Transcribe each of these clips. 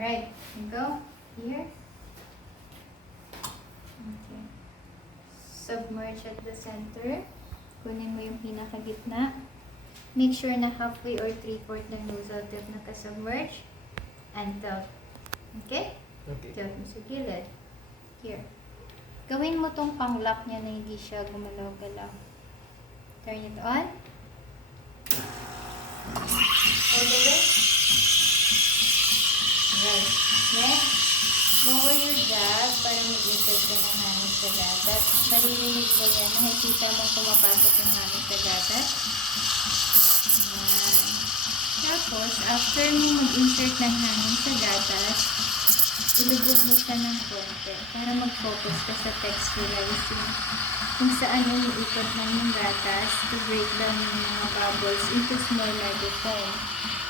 Alright, go here. Okay. Submerge at the center. Kunin mo yung pinakagitna. Make sure na halfway or 3/4 ng nozzle tip nakasubmerge. And tilt. Okay? Okay. Tilt mo sa gilid. Here. Gawin mo tong pang-lock niya na hindi siya gumalaw-galaw. Turn it on. All the way. Right. Next, lower your jab para mag-insert ka ng hangin sa gatas. Maririnig mo yan. Nakikita mong pumapasok yung hangin sa gatas. Yan. Tapos, after mo mag-insert ng hangin sa gatas, ilubog mo siya ng konti para mag-focus ka sa texturizing kung saan yung ikot ng yung gatas to break down yung mga bubbles into small megaphone.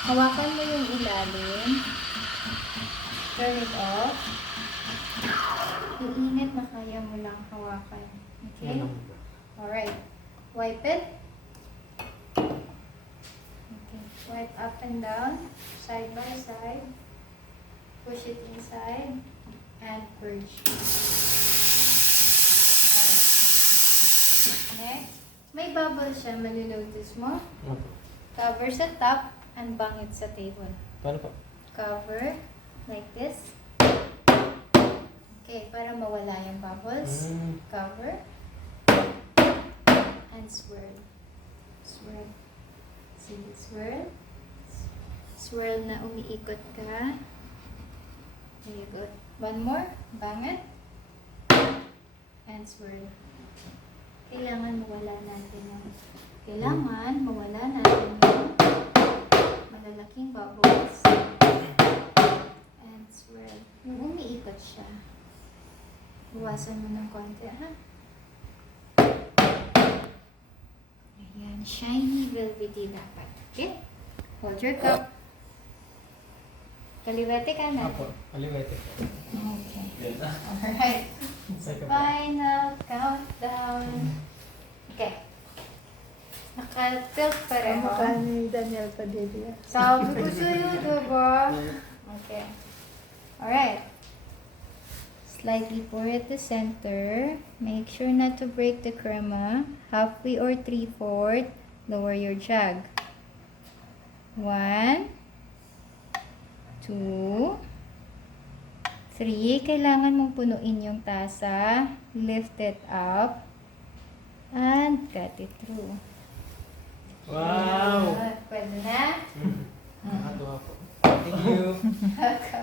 Hawakan mo yung ilalim. Turn it off. Iinit na kaya mo lang hawakan. Okay? Alright. Wipe it. Okay. Wipe up and down. Side by side. Push it inside. And purge. Next. May bubble siya. Malinotice mo. Cover sa top and bang it sa table. Paano pa? Cover. Like this. Okay, para mawala yung bubbles. Cover. And swirl. Swirl. Sige, swirl. Swirl na umiikot ka. There you go. One more. Bang it. And swirl. Kailangan mawala natin yung malalaking bubbles. And swirl. Yung umiikot siya. Buwasan mo ng konti, ha? Ayan. Shiny, velvety dapat. Okay? Hold your cup. Kaliwete ka na. Apo, kaliwete po. Okay. Alright. Final countdown. Okay. Naka-tilt pa rin. Mukha ni Daniel Padilla. Sabi ko sa'yo, diba? Okay. Alright. Slightly pour at the center. Make sure not to break the crema. Halfway or 3/4. Lower your jug. 1, 2, 3. Kailangan mong punuin yung tasa. Lift it up. And cut it through. Wow! Pwede na? Nakatuwa po. Thank you. Okay.